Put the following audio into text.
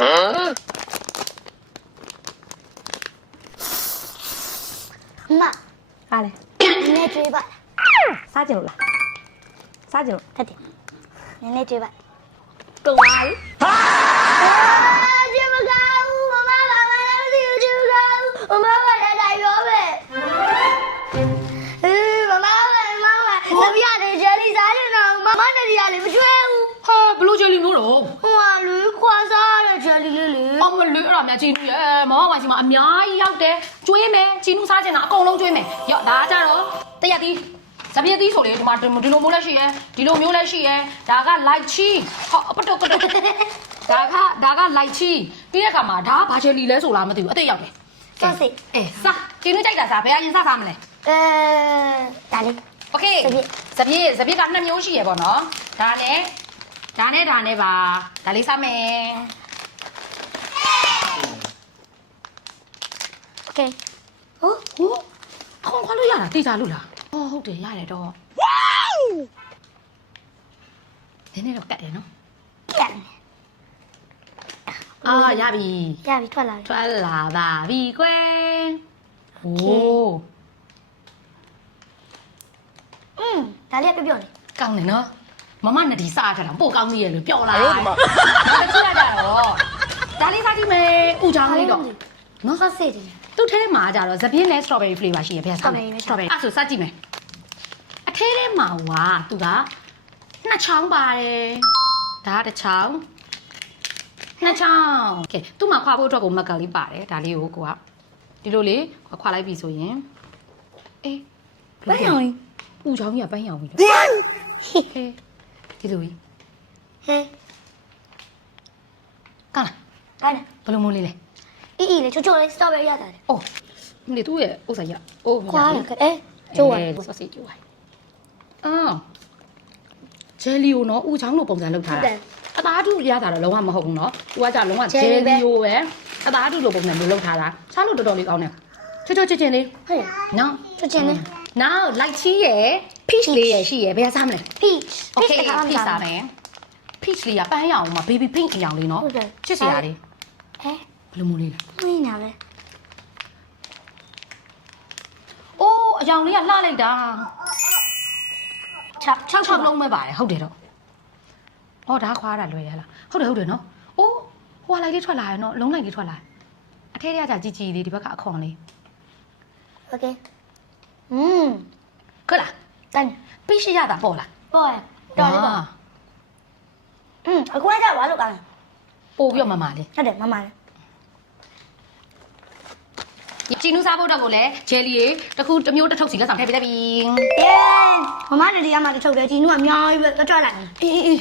အမဟာလေနည်းနည်းကျွေးပါစားကြင်လို့လားစားကြင်လို့ဟုတ်တယ်နည်းနည်းကျွေးပါကုန် မလေးအဲ့ဒါများချီနူရဲ့မောင်ဝိုင်စီမှာအများကြီးရောက်တယ်ကျွေးမယ်ချီနူစားချင်တာအကုန်လုံးကျွေးမယ်ရော့ဒါကြတော့တရက်သီးစပြည့်သီးဆိုလေဒီမှာဒီလိုမျိုးလည်းရှိရဲဒီလိုမျိုးလည်းရှိရဲဒါကလိုက်ချီဟောပတုတ်ကတုတ်ဒါကဒါကလိုက်ချီပြီးတဲ့အခါမှာဒါကဘာချယ်လီလဲဆိုလားမသိဘူးအသိရောက်တယ် စားစစ် အေးစားချီနူကြိုက်တာစားဘယ်အရင်စားစားမလဲ အဲဒါလေး โอเค စပြည့် စပြည့်စပြည့်ကနှစ်မျိုးရှိရပေါ့နော်ဒါနဲ့ဒါနဲ့ဒါနဲ့ပါဒါလေးစားမယ် โอเค ဟိုဟိုခေါင်းခွာလို့ရတာသိကြလို့လားဟောဟုတ်တယ်ရတယ်တော့နည်းနည်းတော့ကတ်တယ်နော် ပြန် အာရပြီ ရပြီထွက်လာပြီ ထွက်လာပါပြီကွယ်ဟို อืมဒါလေးကပြောပြောနေ ကောင်းတယ်နော်မမနဒီစားထားတာပို့ကောင်းကြီးရဲ့လို့ပြောလာတယ်ဒီမှာကြည့်ရကြတော့ဒါလေးစားကြ ည့်မယ်ဥချောင်းလေးတော့နော် စားစစ်တယ် သူ့ထဲမှာကြတော့သပြင်းနဲ့ strawberry flavor ရှိရဘယ်စားမလဲ strawberry ပဲ strawberry အဲ့ဆိုစကြည့်မယ်အထဲထဲမှာကသူကနှစ်ချောင်းပါတယ်ဒါကတစ်ချောင်းနှစ်ချောင်းโอเคသူ့မှာခွာဖို့အတွက်ကိုမက်ကလေးပါတယ်ဒါလေးကိုကိုကဒီလိုလေးခွာလိုက်ပြီဆိုရင်အေး ဘယ်အောင် ပူချောင်းကြီးကပန်းရောင်ပြီဟေးဒီလိုကြီး ဟဲ ကောင်းလား ကိုင်းဘယ်လိုမိုးလေးလဲအီအီလေချိုချိုလေးစတော်ဘယ်ရတာလေအိုးနေသူ့ရဲ့ဥစ္စာကြီးအိုးခွာရကအဲကျိုးရဆော့စီကျိုးရအာဂျယ်လီကိုနော်ဥချောင်းလိုပုံစံလုပ်ထားဟုတ်တတာယ်အသားတူရတာတော့လုံးဝမဟုတ်ဘူးနော်သူကကြလုံးဝဂျယ် jelly ပဲလီကိုပဲအသားတူလိုပုံစံမျိုးလုပ်ထားတာစားလို့တော်တော်လေးကောင်းတယ်ချွတ်ချွတ်ချွတ်ချင်းလေးဟုတ်ရနော်ချိုချင်းလေးနောက်လိုက်ချီရယ် peach လေးရယ်ရှိရယ်ဘယ်ကစားမလဲ peach okay peach တခါမှမ peach စားစားဘူးမယ် peach လေးကပန်းရအောင်မှာ baby pink အရောင်လေးနော်ဟုတ်တယ်ချစ်စရာလေး အဲ ဘယ်လိုမျိုးလေးလဲ မင်းနာပဲ အိုးအရောင်လေးကလှလိုက်တာ ချောက် 6 6လုံးပဲပါတယ်ဟုတ်တယ်တော့။အော်ဒါခွာတာလွယ်ရလား။ဟုတ်တယ်ဟုတ်တယ်နော်။အိုးဟွာလိုက်လေးထွက်လာရနော်လုံးလိုက်လေးထွက်လာ။အထဲထဲကကြာကြီးကြီးလေးဒီဘက်ကအခွန်လေး โอเคอืม ။ဟုတ်လား တိုင်း ။ပိရှိရတာပေါ့လား ပေါ်ရတော်လေးပေါ့อืมအခုကကြဘာလို့ကောင်းလဲ ။ ပို့ပြီးတော့မမလေးဟုတ်တယ်မမလေး။ချီနူစားဖို့တော့ကိုလည်းဂျယ်လီရေတစ်ခုတစ်မျိုးတစ်ထုပ်စီလက်ဆောင်ထည့်ပေးတတ်ပြီเย้မမနဲ့ဒီကမှတထုတ်တယ်ဒီနုကအများကြီးပဲတွတ်တွတ်လိုက်။အေးအေးအေး